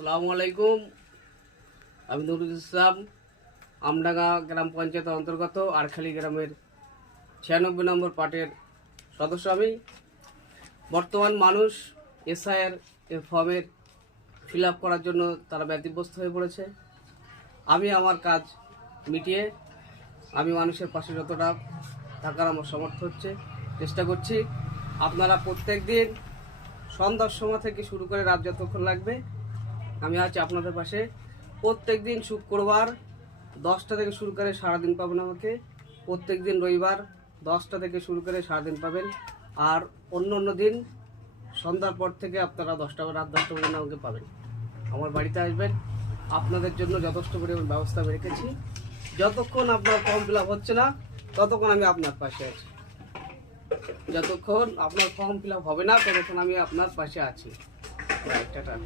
আসসালামু আলাইকুম। আমি নুরুল ইসলাম, আমডাঙ্গা গ্রাম পঞ্চায়েতের অন্তর্গত আরখালি গ্রামের 96 নম্বর পার্টের সদস্য। আমি বর্তমান মানুষ এসআইআর ফর্মের ফিল আপ করার জন্য তারা ব্যতিব্যস্ত হয়ে পড়েছে। আমি আমার কাজ মিটিয়ে আমি মানুষের পাশে যতটা থাকার আমার সমর্থ হচ্ছে চেষ্টা করছি। আপনারা প্রত্যেক দিন সন্ধ্যার সময় থেকে শুরু করে রাত যতক্ষণ লাগবে আমি আছি আপনাদের পাশে। প্রত্যেক দিন শুক্রবার 10টা থেকে শুরু করে সারাদিন পাবেন আমাকে। প্রত্যেক দিন রবিবার 10টা থেকে শুরু করে সারাদিন পাবেন। আর অন্য দিন সন্ধ্যার পর থেকে আপনারা রাত 10টা পর্যন্ত আমাকে পাবেন। আমার বাড়িতে আসবেন, আপনাদের জন্য যথেষ্ট পরিমাণ ব্যবস্থা আমি রেখেছি। যতক্ষণ আপনার ফর্ম ফিল আপ হচ্ছে না ততক্ষণ আমি আপনার পাশে আছি। যতক্ষণ আপনার ফর্ম ফিল আপ হবে না ততক্ষণ আমি আপনার পাশে আছি। টাটা।